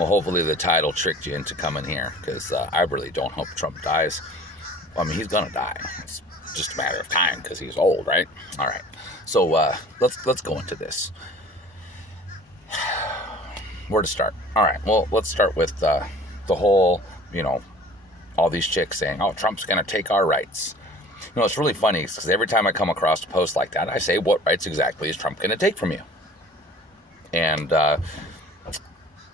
Well, hopefully the title tricked you into coming here, because I really don't hope Trump dies. I mean, he's gonna die. It's just a matter of time because he's old, right? All right. So let's go into this. Where to start? All right. Well, let's start with the whole, all these chicks saying, "Oh, Trump's gonna take our rights." It's really funny because every time I come across a post like that, I say, "What rights exactly is Trump gonna take from you?" And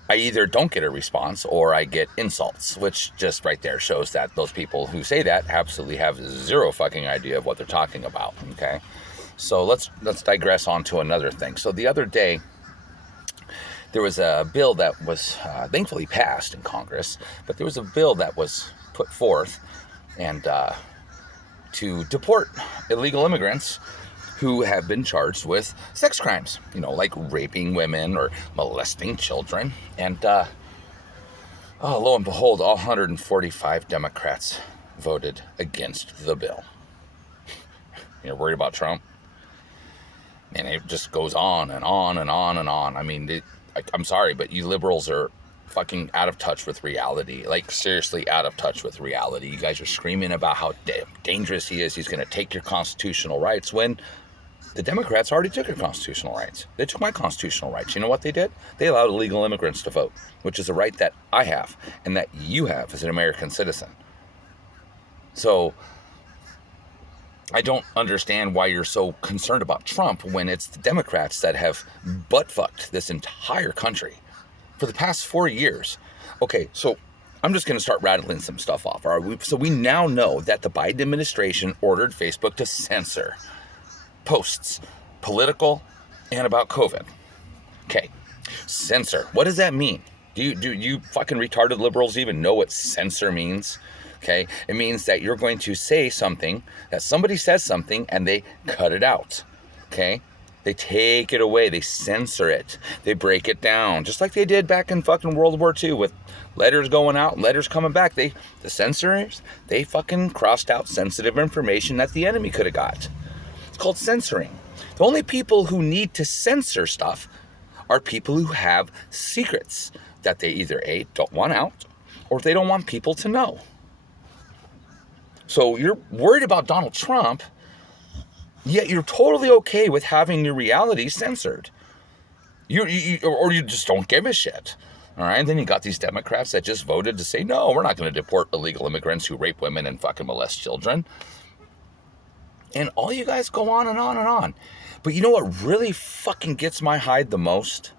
I either don't get a response or I get insults, which just right there shows that those people who say that absolutely have zero fucking idea of what they're talking about. Okay, so let's digress on to another thing. So the other day, there was a bill that was thankfully passed in Congress, but there was a bill that was put forth and to deport illegal immigrants who have been charged with sex crimes, like raping women or molesting children. And lo and behold, all 145 Democrats voted against the bill. You're worried about Trump? And it just goes on and on and on and on. I mean, I'm sorry, but you liberals are fucking out of touch with reality. Like, seriously out of touch with reality. You guys are screaming about how dangerous he is. He's going to take your constitutional rights when the Democrats already took your constitutional rights. They took my constitutional rights. You know what they did? They allowed illegal immigrants to vote, which is a right that I have and that you have as an American citizen. So I don't understand why you're so concerned about Trump when it's the Democrats that have butt-fucked this entire country for the past 4 years. Okay, so I'm just going to start rattling some stuff off. All right? So we now know that the Biden administration ordered Facebook to censor posts, political and about COVID. Okay, censor. What does that mean? Do you fucking retarded liberals even know what censor means? Okay, it means that you're going to say something, that somebody says something, and they cut it out. Okay, they take it away, they censor it, they break it down, just like they did back in fucking World War II with letters going out, letters coming back. The censors, they fucking crossed out sensitive information that the enemy could have got. It's called censoring. The only people who need to censor stuff are people who have secrets that they either A, don't want out, or they don't want people to know. So you're worried about Donald Trump, yet you're totally okay with having your reality censored. You just don't give a shit. All right, and then you got these Democrats that just voted to say, no, we're not going to deport illegal immigrants who rape women and fucking molest children. And all you guys go on and on and on. But you know what really fucking gets my hide the most?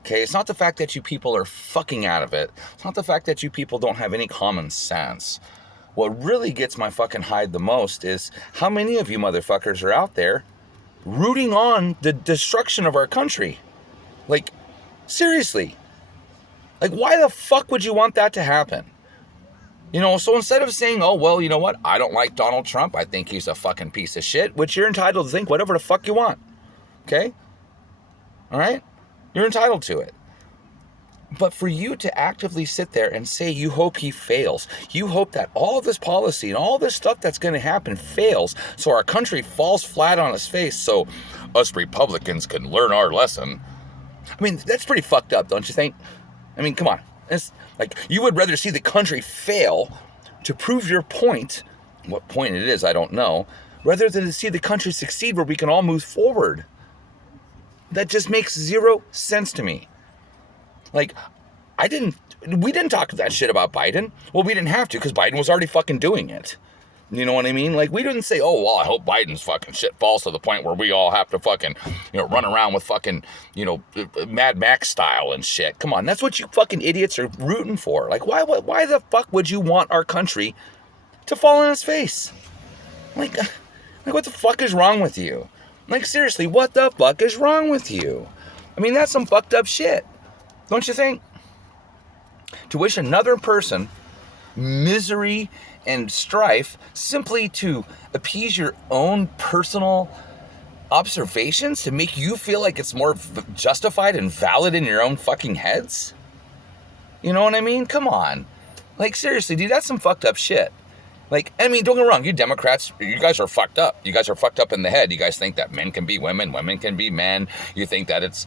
Okay, it's not the fact that you people are fucking out of it. It's not the fact that you people don't have any common sense. What really gets my fucking hide the most is how many of you motherfuckers are out there rooting on the destruction of our country. Like, seriously. Like, why the fuck would you want that to happen? So instead of saying, oh, well, you know what? I don't like Donald Trump. I think he's a fucking piece of shit, which you're entitled to think whatever the fuck you want. Okay? All right? You're entitled to it. But for you to actively sit there and say you hope he fails, you hope that all of this policy and all this stuff that's going to happen fails, so our country falls flat on its face so us Republicans can learn our lesson. I mean, that's pretty fucked up, don't you think? I mean, come on. It's like, you would rather see the country fail to prove your point, what point it is, I don't know, rather than to see the country succeed where we can all move forward. That just makes zero sense to me. Like, we didn't talk that shit about Biden. Well, we didn't have to because Biden was already fucking doing it. You know what I mean? Like, we didn't say, oh, well, I hope Biden's fucking shit falls to the point where we all have to fucking, run around with fucking, Mad Max style and shit. Come on, that's what you fucking idiots are rooting for. Like, why the fuck would you want our country to fall on its face? Like, what the fuck is wrong with you? Like, seriously, what the fuck is wrong with you? I mean, that's some fucked up shit. Don't you think? To wish another person misery and strife simply to appease your own personal observations, to make you feel like it's more justified and valid in your own fucking heads? You know what I mean? Come on. Like, seriously, dude, that's some fucked up shit. Like, I mean, don't get me wrong, you Democrats, you guys are fucked up. You guys are fucked up in the head. You guys think that men can be women, women can be men. You think that it's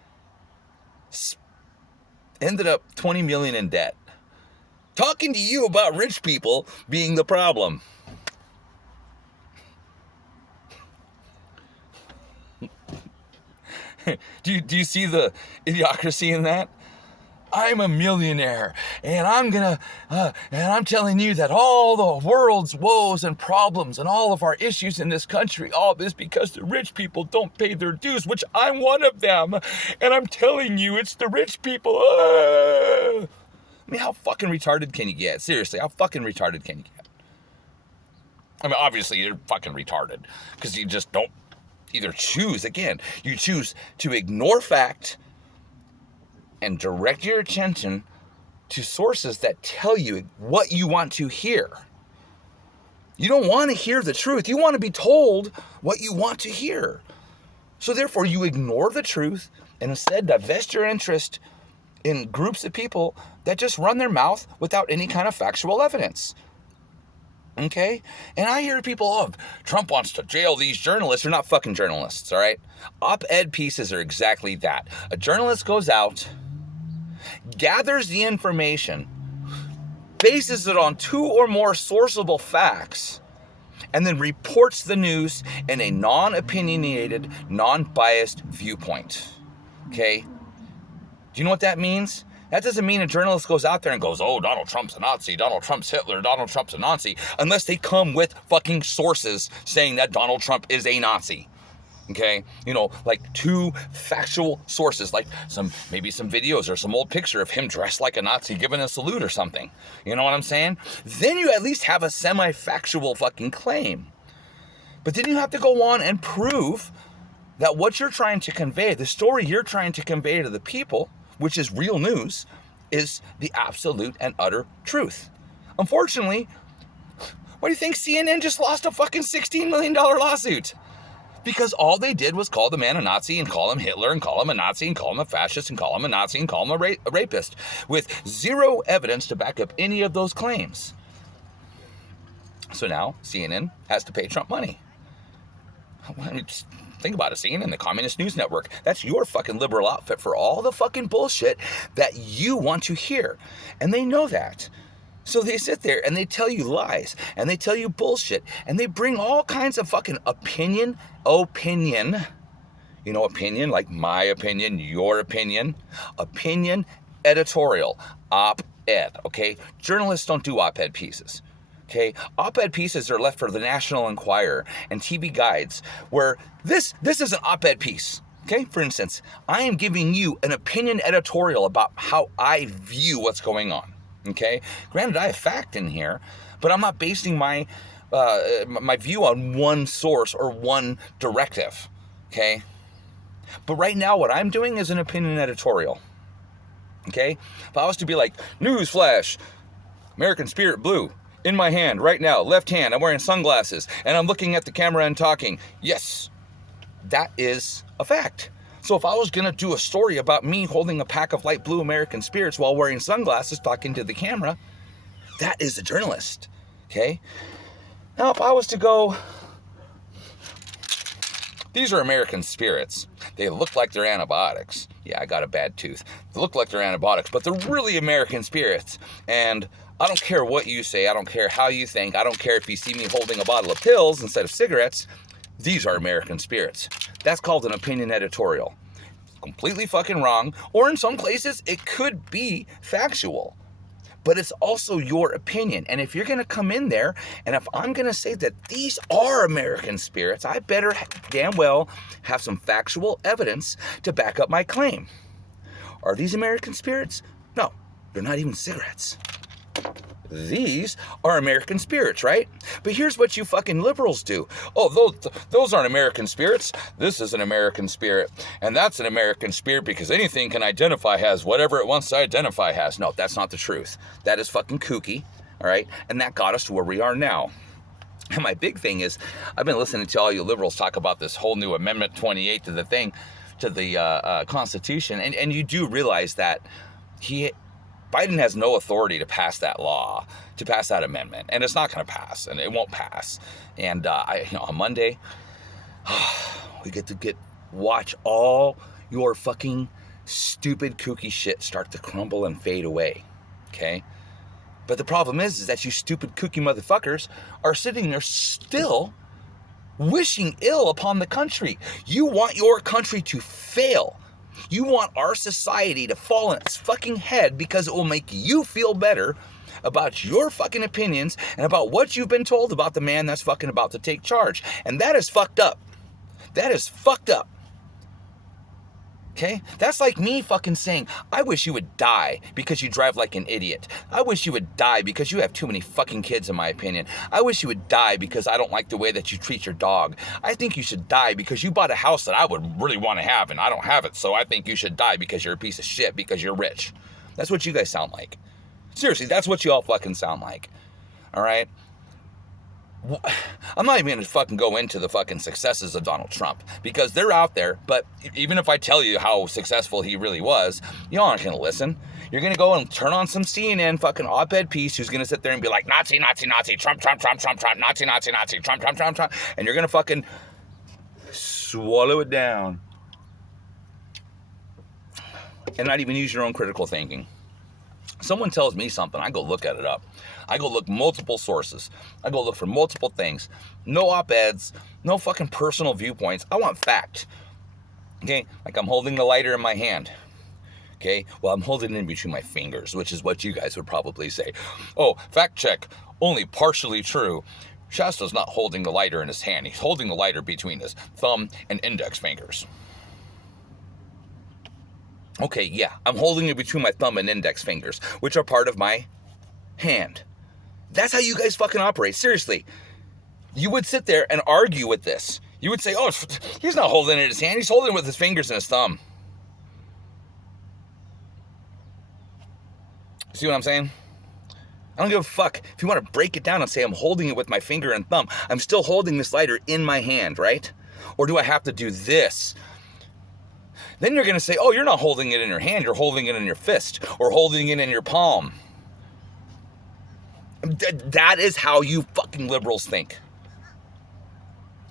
ended up 20 million in debt. Talking to you about rich people being the problem. Do you see the idiocracy in that? I'm a millionaire, and I'm telling you that all the world's woes and problems and all of our issues in this country, all this because the rich people don't pay their dues, which I'm one of them, and I'm telling you, it's the rich people. I mean, how fucking retarded can you get? Seriously, how fucking retarded can you get? I mean, obviously, you're fucking retarded, because you just don't either choose, again, you choose to ignore fact and direct your attention to sources that tell you what you want to hear. You don't want to hear the truth. You want to be told what you want to hear. So therefore, you ignore the truth and instead divest your interest in groups of people that just run their mouth without any kind of factual evidence. Okay? And I hear people, oh, Trump wants to jail these journalists. They're not fucking journalists, all right? Op-ed pieces are exactly that. A journalist goes out, gathers the information, bases it on 2 or more sourceable facts, and then reports the news in a non-opinionated, non-biased viewpoint. Okay? Do you know what that means? That doesn't mean a journalist goes out there and goes, oh, Donald Trump's a Nazi, Donald Trump's Hitler, Donald Trump's a Nazi, unless they come with fucking sources saying that Donald Trump is a Nazi. Okay, you know, like 2 factual sources, like maybe some videos or some old picture of him dressed like a Nazi giving a salute or something. You know what I'm saying? Then you at least have a semi-factual fucking claim. But then you have to go on and prove that what you're trying to convey, the story you're trying to convey to the people, which is real news, is the absolute and utter truth. Unfortunately, what do you think? CNN just lost a fucking $16 million lawsuit. Because all they did was call the man a Nazi and call him Hitler and call him a Nazi and call him a fascist and call him a Nazi and call him a rapist, with zero evidence to back up any of those claims. So now CNN has to pay Trump money. I mean, just think about it, CNN, the Communist News Network. That's your fucking liberal outfit for all the fucking bullshit that you want to hear. And they know that. So they sit there and they tell you lies and they tell you bullshit and they bring all kinds of fucking opinion, you know, opinion like my opinion, your opinion, editorial, op-ed, okay? Journalists don't do op-ed pieces, okay? Op-ed pieces are left for the National Enquirer and TV guides where this is an op-ed piece. Okay, for instance, I am giving you an opinion editorial about how I view what's going on. Okay, granted, I have fact in here, but I'm not basing my view on one source or one directive. Okay, but right now, what I'm doing is an opinion editorial. Okay, if I was to be like, newsflash, American Spirit Blue in my hand right now, left hand, I'm wearing sunglasses, and I'm looking at the camera and talking. Yes, that is a fact. So if I was going to do a story about me holding a pack of light blue American Spirits while wearing sunglasses talking to the camera, that is a journalist, okay? Now, if I was to go, these are American Spirits. They look like they're antibiotics. Yeah, I got a bad tooth. They look like they're antibiotics, but they're really American Spirits. And I don't care what you say. I don't care how you think. I don't care if you see me holding a bottle of pills instead of cigarettes. These are American Spirits. That's called an opinion editorial. Completely fucking wrong, or in some places, it could be factual. But it's also your opinion. And if you're going to come in there, and if I'm going to say that these are American Spirits, I better damn well have some factual evidence to back up my claim. Are these American Spirits? No, they're not even cigarettes. These are American Spirits, right? But here's what you fucking liberals do. Oh, those aren't American Spirits. This is an American Spirit. And that's an American Spirit because anything can identify as whatever it wants to identify as. No, that's not the truth. That is fucking kooky, all right? And that got us to where we are now. And my big thing is, I've been listening to all you liberals talk about this whole new Amendment 28 to the Constitution. And you do realize that Biden has no authority to pass that law, to pass that amendment, and it's not going to pass, and it won't pass. And on Monday, we get to watch all your fucking stupid, kooky shit start to crumble and fade away, okay? But the problem is that you stupid, kooky motherfuckers are sitting there still wishing ill upon the country. You want your country to fail. You want our society to fall on its fucking head because it will make you feel better about your fucking opinions and about what you've been told about the man that's fucking about to take charge. And that is fucked up. That is fucked up. Okay? That's like me fucking saying, I wish you would die because you drive like an idiot. I wish you would die because you have too many fucking kids, in my opinion. I wish you would die because I don't like the way that you treat your dog. I think you should die because you bought a house that I would really want to have and I don't have it. So I think you should die because you're a piece of shit because you're rich. That's what you guys sound like. Seriously, that's what you all fucking sound like. All right? I'm not even going to fucking go into the fucking successes of Donald Trump because they're out there, but even if I tell you how successful he really was, you aren't going to listen. You're going to go and turn on some CNN fucking op-ed piece who's going to sit there and be like, Nazi, Nazi, Nazi, Trump, Trump, Trump, Trump, Trump, Nazi, Nazi, Nazi, Trump, Trump, Trump, Trump, and you're going to fucking swallow it down and not even use your own critical thinking. Someone tells me something, I go look at it up. I go look multiple sources. I go look for multiple things. No op-eds, no fucking personal viewpoints. I want fact. Okay? Like I'm holding the lighter in my hand. Okay? Well, I'm holding it in between my fingers, which is what you guys would probably say. Oh, fact check, only partially true. Shasta's not holding the lighter in his hand. He's holding the lighter between his thumb and index fingers. Okay, yeah, I'm holding it between my thumb and index fingers, which are part of my hand. That's how you guys fucking operate. Seriously. You would sit there and argue with this. You would say, oh, he's not holding it in his hand. He's holding it with his fingers and his thumb. See what I'm saying? I don't give a fuck. If you want to break it down and say I'm holding it with my finger and thumb, I'm still holding this lighter in my hand, right? Or do I have to do this? Then you're going to say, oh, you're not holding it in your hand. You're holding it in your fist or holding it in your palm. That is how you fucking liberals think.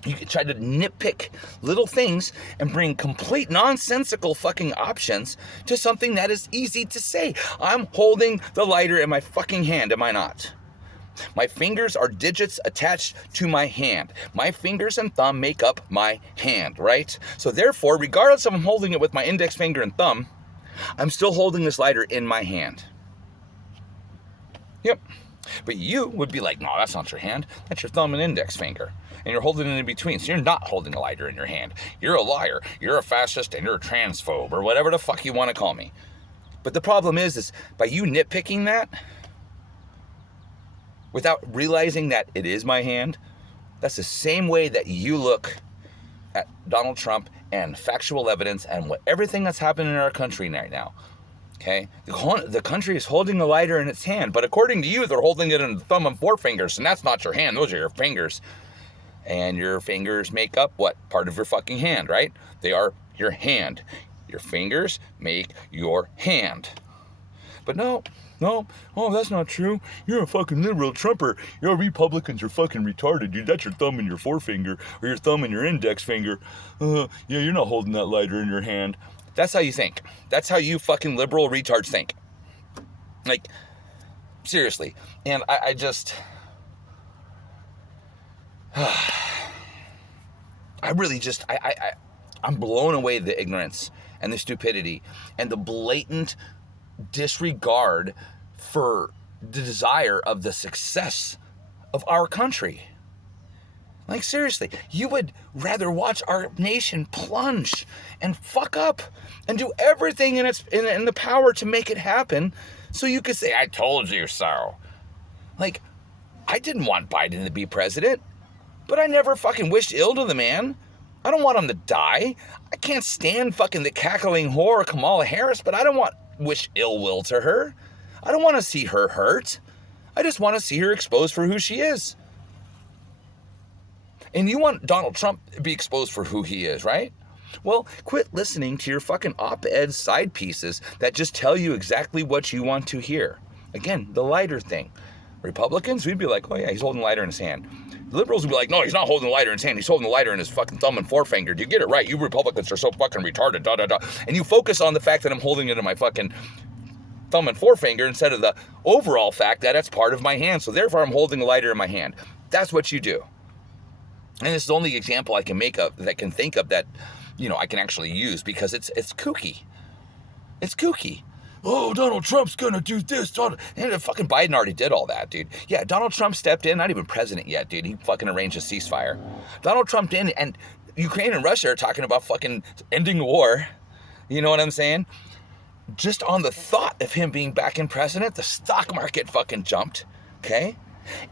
You can try to nitpick little things and bring complete nonsensical fucking options to something that is easy to say. I'm holding the lighter in my fucking hand, am I not? My fingers are digits attached to my hand. My fingers and thumb make up my hand, right? So therefore, regardless of I'm holding it with my index finger and thumb, I'm still holding this lighter in my hand. Yep. But you would be like, no, that's not your hand. That's your thumb and index finger. And you're holding it in between. So you're not holding a lighter in your hand. You're a liar. You're a fascist and you're a transphobe or whatever the fuck you want to call me. But the problem is by you nitpicking that, without realizing that it is my hand, that's the same way that you look at Donald Trump and factual evidence and everything that's happening in our country right now. Okay? The country is holding a lighter in its hand, but according to you, they're holding it in the thumb and forefingers, and that's not your hand. Those are your fingers. And your fingers make up what? Part of your fucking hand, right? They are your hand. Your fingers make your hand. But no, oh, that's not true. You're a fucking liberal Trumper. Your Republicans are fucking retarded, dude. That's your thumb and your forefinger, or your thumb and your index finger. Yeah, you're not holding that lighter in your hand. That's how you think. That's how you fucking liberal retards think. Like, seriously. And I just... I'm blown away the ignorance and the stupidity and the blatant disregard for the desire of the success of our country. Like, seriously, you would rather watch our nation plunge and fuck up and do everything in the power to make it happen so you could say, I told you so. Like, I didn't want Biden to be president, but I never fucking wished ill to the man. I don't want him to die. I can't stand fucking the cackling whore Kamala Harris, but I don't wish ill will to her. I don't want to see her hurt. I just want to see her exposed for who she is. And you want Donald Trump to be exposed for who he is, right? Well, quit listening to your fucking op-ed side pieces that just tell you exactly what you want to hear. Again, the lighter thing. Republicans, we'd be like, oh yeah, he's holding a lighter in his hand. Liberals will be like, no, he's not holding the lighter in his hand. He's holding the lighter in his fucking thumb and forefinger. Do you get it right? You Republicans are so fucking retarded, da, da, da. And you focus on the fact that I'm holding it in my fucking thumb and forefinger instead of the overall fact that it's part of my hand. So therefore, I'm holding the lighter in my hand. That's what you do. And this is the only example I can make of that can think of that, I can actually use because it's kooky. It's kooky. Oh, Donald Trump's gonna do this. And fucking Biden already did all that, dude. Yeah, Donald Trump stepped in, not even president yet, dude. He fucking arranged a ceasefire. Donald Trump in, and Ukraine and Russia are talking about fucking ending the war. You know what I'm saying? Just on the thought of him being back in president, the stock market fucking jumped, okay?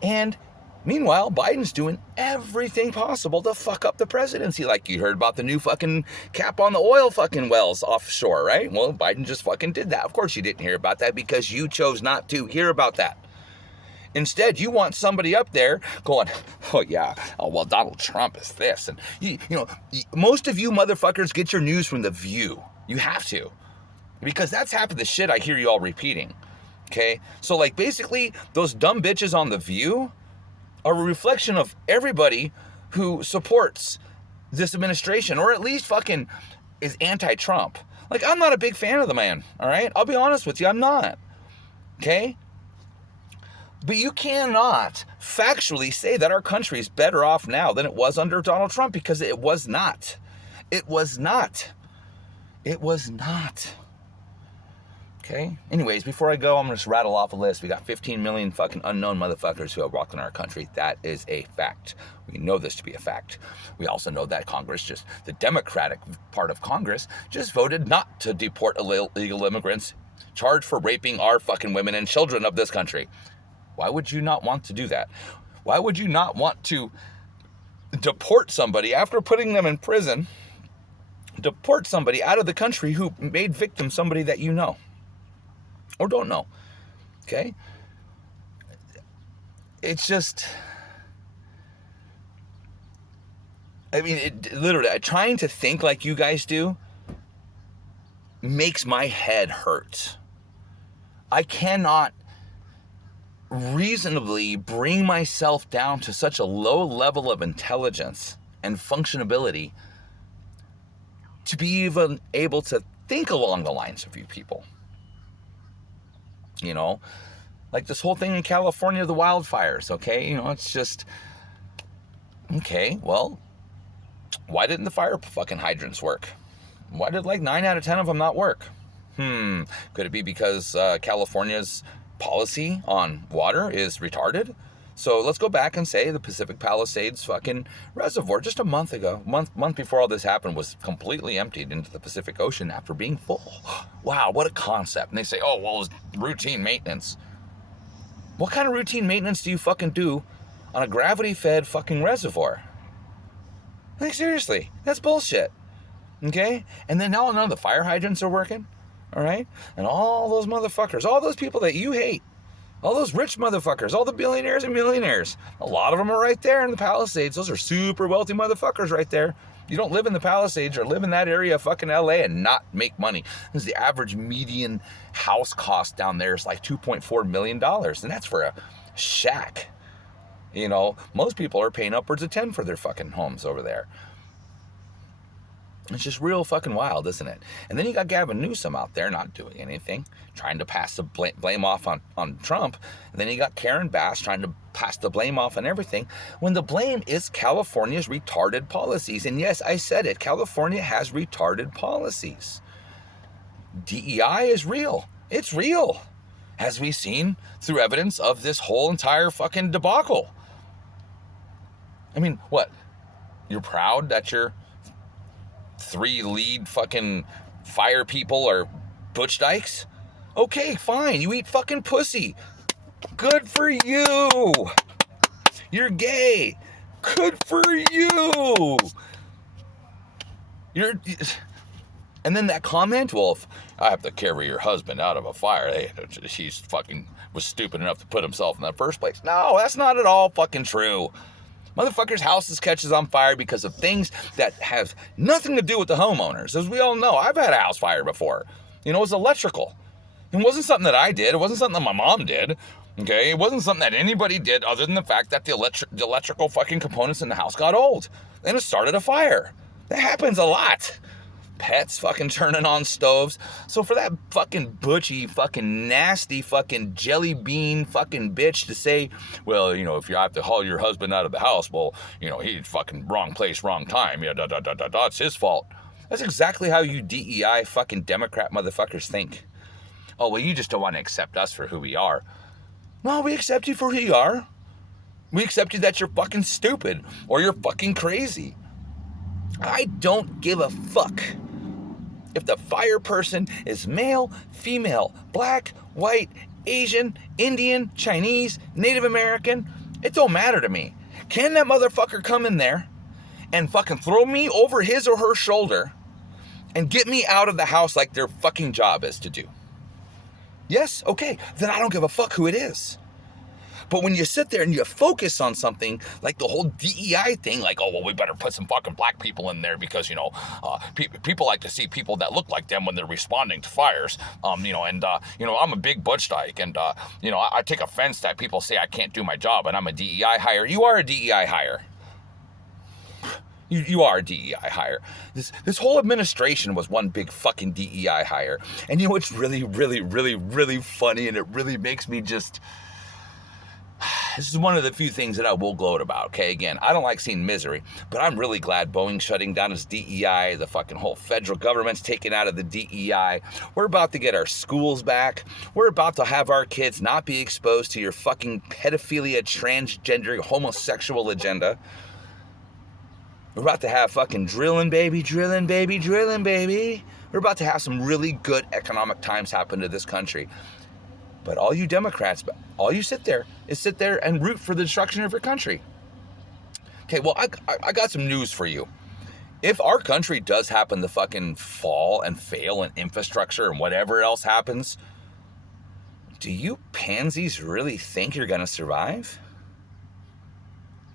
And meanwhile, Biden's doing everything possible to fuck up the presidency. Like you heard about the new fucking cap on the oil fucking wells offshore, right? Well, Biden just fucking did that. Of course you didn't hear about that because you chose not to hear about that. Instead, you want somebody up there going, oh yeah, oh well, Donald Trump is this. And most of you motherfuckers get your news from The View. You have to. Because that's half of the shit I hear you all repeating. Okay? So like basically, those dumb bitches on The View are a reflection of everybody who supports this administration, or at least fucking is anti-Trump. Like, I'm not a big fan of the man, all right? I'll be honest with you, I'm not. Okay? But you cannot factually say that our country is better off now than it was under Donald Trump, because it was not. It was not. It was not. Okay? Anyways, before I go, I'm going to just rattle off a list. We got 15 million fucking unknown motherfuckers who have walked in our country. That is a fact. We know this to be a fact. We also know that the Democratic part of Congress, just voted not to deport illegal immigrants charged for raping our fucking women and children of this country. Why would you not want to do that? Why would you not want to deport somebody after putting them in prison, deport somebody out of the country who made victim somebody that you know? Or don't know, okay? It's just, literally, trying to think like you guys do makes my head hurt. I cannot reasonably bring myself down to such a low level of intelligence and functionability to be even able to think along the lines of you people. Like this whole thing in California, the wildfires, okay? It's just, okay, well, why didn't the fire fucking hydrants work? Why did like 9 out of 10 of them not work? Could it be because California's policy on water is retarded? So let's go back and say the Pacific Palisades fucking reservoir just a month ago, month before all this happened, was completely emptied into the Pacific Ocean after being full. Wow, what a concept. And they say, oh, well, it's routine maintenance. What kind of routine maintenance do you fucking do on a gravity-fed fucking reservoir? Like, seriously, that's bullshit. Okay? And then now the fire hydrants are working, all right? And all those motherfuckers, all those people that you hate, all those rich motherfuckers, all the billionaires and millionaires, a lot of them are right there in the Palisades. Those are super wealthy motherfuckers right there. You don't live in the Palisades or live in that area of fucking LA and not make money. Because the average median house cost down there is like $2.4 million. And that's for a shack. Most people are paying upwards of 10 for their fucking homes over there. It's just real fucking wild, isn't it? And then you got Gavin Newsom out there not doing anything, trying to pass the blame off on Trump. And then you got Karen Bass trying to pass the blame off on everything, when the blame is California's retarded policies. And yes, I said it. California has retarded policies. DEI is real. It's real, as we've seen through evidence of this whole entire fucking debacle. I mean, what? You're proud that you're 3 lead fucking fire people are Butch Dykes? Okay, fine. You eat fucking pussy. Good for you. You're gay. Good for you. And then that comment, well, if I have to carry your husband out of a fire, he's fucking was stupid enough to put himself in the first place. No, that's not at all fucking true. Motherfuckers' houses catches on fire because of things that have nothing to do with the homeowners. As we all know, I've had a house fire before. It was electrical. It wasn't something that I did. It wasn't something that my mom did. Okay, it wasn't something that anybody did other than the fact that the electrical fucking components in the house got old. And it started a fire. That happens a lot. Pets fucking turning on stoves. So for that fucking butchy, fucking nasty, fucking jelly bean fucking bitch to say, well, you know, if you have to haul your husband out of the house, well, you know, he's fucking wrong place, wrong time. Yeah, it's his fault. That's exactly how you DEI fucking Democrat motherfuckers think. Oh, well, you just don't want to accept us for who we are. No, we accept you for who you are. We accept you that you're fucking stupid or you're fucking crazy. I don't give a fuck if the fire person is male, female, black, white, Asian, Indian, Chinese, Native American. It don't matter to me. Can that motherfucker come in there and fucking throw me over his or her shoulder and get me out of the house like their fucking job is to do? Yes? Okay. Then I don't give a fuck who it is. But when you sit there and you focus on something like the whole DEI thing, like, oh, well, we better put some fucking black people in there because, you know, people like to see people that look like them when they're responding to fires, you know, and, you know, I'm a big butch dyke and, you know, I take offense that people say I can't do my job and I'm a DEI hire. You are a DEI hire. You are a DEI hire. This whole administration was one big fucking DEI hire. And you know what's really, really, really, really funny, and it really makes me just... This is one of the few things that I will gloat about, okay? Again, I don't like seeing misery, but I'm really glad Boeing's shutting down its DEI, the fucking whole federal government's taken out of the DEI. We're about to get our schools back. We're about to have our kids not be exposed to your fucking pedophilia, transgender, homosexual agenda. We're about to have fucking drilling, baby, drilling, baby, drilling, baby. We're about to have some really good economic times happen to this country. But all you Democrats, all you sit there and root for the destruction of your country. Okay, well, I got some news for you. If our country does happen to fucking fall and fail in infrastructure and whatever else happens, do you pansies really think you're going to survive?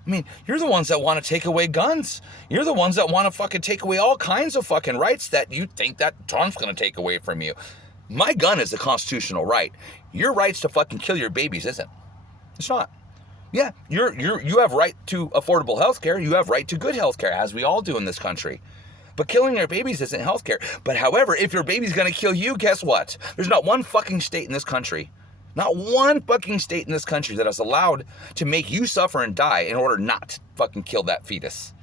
I mean, you're the ones that want to take away guns. You're the ones that want to fucking take away all kinds of fucking rights that you think that Trump's going to take away from you. My gun is a constitutional right. Your rights to fucking kill your babies isn't. It's not. Yeah, you have right to affordable health care. You have right to good health care, as we all do in this country. But killing your babies isn't health care. But however, if your baby's going to kill you, guess what? There's not one fucking state in this country, not one fucking state in this country that is allowed to make you suffer and die in order not to fucking kill that fetus.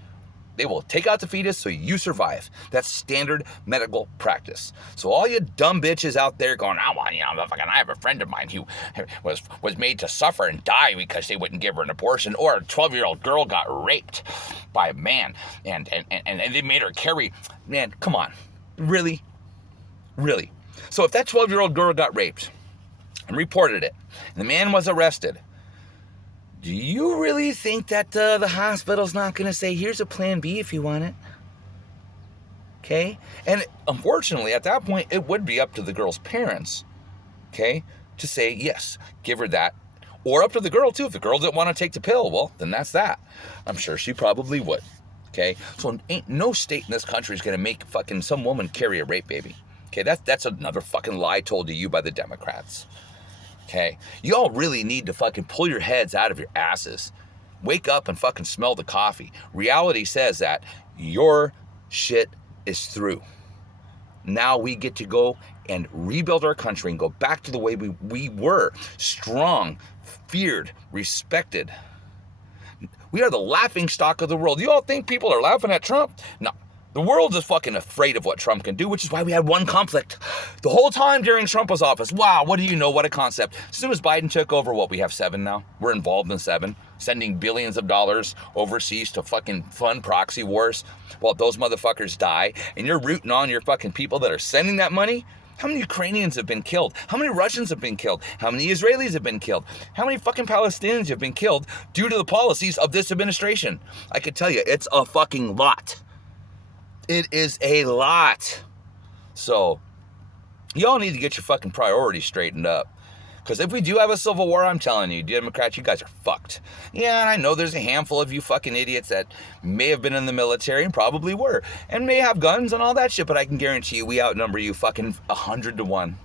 They will take out the fetus so you survive. That's standard medical practice. So all you dumb bitches out there going, oh, well, you know, fucking, I have a friend of mine who was made to suffer and die because they wouldn't give her an abortion, or a 12-year-old girl got raped by a man and they made her carry. Man, come on. Really? Really? So if that 12-year-old girl got raped and reported it, and the man was arrested, do you really think that the hospital's not going to say, here's a plan B if you want it? Okay? And unfortunately, at that point, it would be up to the girl's parents, okay, to say, yes, give her that. Or up to the girl, too. If the girl didn't want to take the pill, well, then that's that. I'm sure she probably would, okay? So ain't no state in this country is going to make fucking some woman carry a rape baby. Okay, that's another fucking lie told to you by the Democrats. Okay, you all really need to fucking pull your heads out of your asses. Wake up and fucking smell the coffee. Reality says that your shit is through. Now we get to go and rebuild our country and go back to the way we were. Strong, feared, respected. We are the laughing stock of the world. You all think people are laughing at Trump? No. The world is fucking afraid of what Trump can do, which is why we had one conflict the whole time during Trump's office. Wow, what do you know? What a concept. As soon as Biden took over, we have 7 now. We're involved in 7, sending billions of dollars overseas to fucking fund proxy wars while those motherfuckers die. And you're rooting on your fucking people that are sending that money. How many Ukrainians have been killed? How many Russians have been killed? How many Israelis have been killed? How many fucking Palestinians have been killed due to the policies of this administration? I could tell you, it's a fucking lot. It is a lot. So, y'all need to get your fucking priorities straightened up. Because if we do have a civil war, I'm telling you, Democrats, you guys are fucked. Yeah, and I know there's a handful of you fucking idiots that may have been in the military and probably were. And may have guns and all that shit, but I can guarantee you we outnumber you fucking 100 to 1.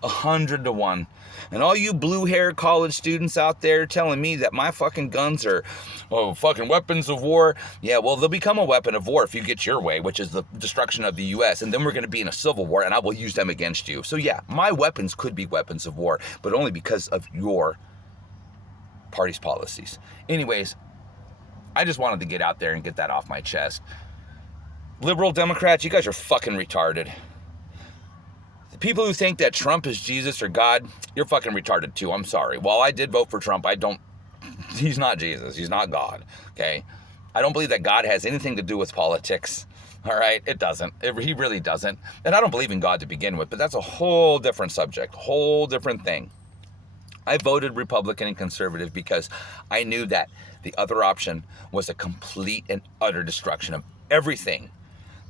100 to 1. And all you blue-haired college students out there telling me that my fucking guns are fucking weapons of war. Yeah, well, they'll become a weapon of war if you get your way, which is the destruction of the U.S. And then we're going to be in a civil war, and I will use them against you. So yeah, my weapons could be weapons of war, but only because of your party's policies. Anyways, I just wanted to get out there and get that off my chest. Liberal Democrats, you guys are fucking retarded. The people who think that Trump is Jesus or God, you're fucking retarded too. I'm sorry. While I did vote for Trump, he's not Jesus. He's not God. Okay? I don't believe that God has anything to do with politics. All right? It doesn't. He really doesn't. And I don't believe in God to begin with, but that's a whole different subject, whole different thing. I voted Republican and conservative because I knew that the other option was a complete and utter destruction of everything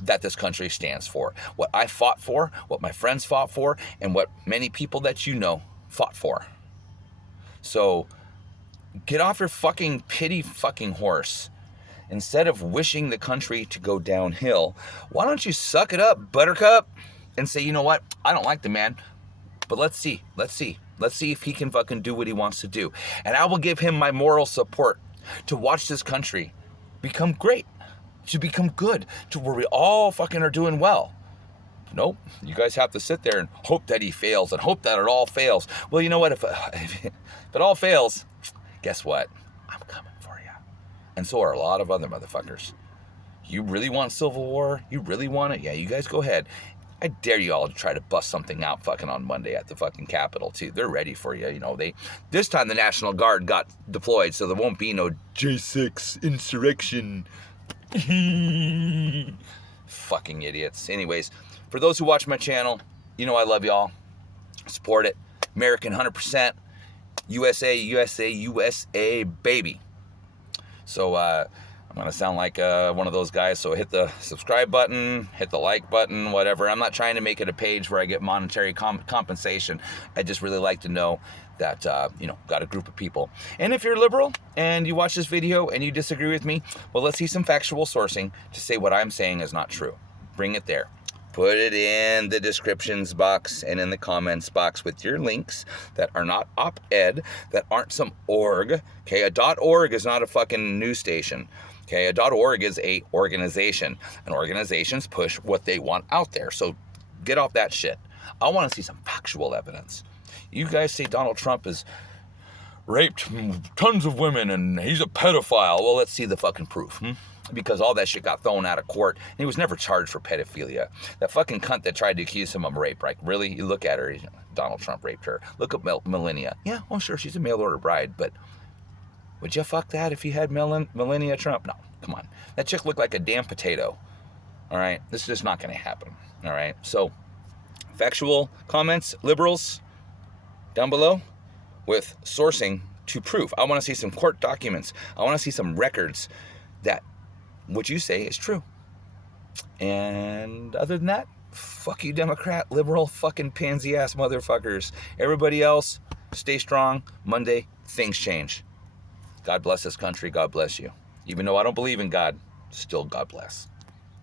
that this country stands for. What I fought for, what my friends fought for, and what many people that you know fought for. So get off your fucking pity fucking horse. Instead of wishing the country to go downhill, why don't you suck it up, buttercup, and say, you know what, I don't like the man, but let's see if he can fucking do what he wants to do. And I will give him my moral support to watch this country become great, to become good, to where we all fucking are doing well. Nope, you guys have to sit there and hope that he fails and hope that it all fails. Well, you know what, if it all fails, guess what? I'm coming for you. And so are a lot of other motherfuckers. You really want civil war? You really want it? Yeah, you guys go ahead. I dare you all to try to bust something out fucking on Monday at the fucking Capitol, too. They're ready for you. You know, this time the National Guard got deployed, so there won't be no J6 insurrection. Fucking idiots. Anyways, for those who watch my channel, you know I love y'all. Support it. American 100%. USA, USA, USA, baby. So, I'm going to sound like one of those guys, so hit the subscribe button, hit the like button, whatever. I'm not trying to make it a page where I get monetary compensation. I just really like to know that, got a group of people. And if you're liberal and you watch this video and you disagree with me, well, let's see some factual sourcing to say what I'm saying is not true. Bring it there. Put it in the descriptions box and in the comments box with your links that are not op-ed, that aren't some org. Okay, a .org is not a fucking news station. Okay, a .org is a organization, and organizations push what they want out there. So get off that shit. I want to see some factual evidence. You guys say Donald Trump has raped tons of women and he's a pedophile. Well, let's see the fucking proof. Because all that shit got thrown out of court, and he was never charged for pedophilia. That fucking cunt that tried to accuse him of rape, like, really? You look at her, Donald Trump raped her. Look at Melania. Yeah, well, sure, she's a mail-order bride, but would you fuck that if you had Melania Trump? No, come on. That chick looked like a damn potato, all right? This is just not going to happen, all right? So, factual comments, liberals, down below, with sourcing to prove. I want to see some court documents. I want to see some records that what you say is true. And other than that, fuck you, Democrat, liberal, fucking pansy-ass motherfuckers. Everybody else, stay strong. Monday, things change. God bless this country. God bless you. Even though I don't believe in God, still God bless.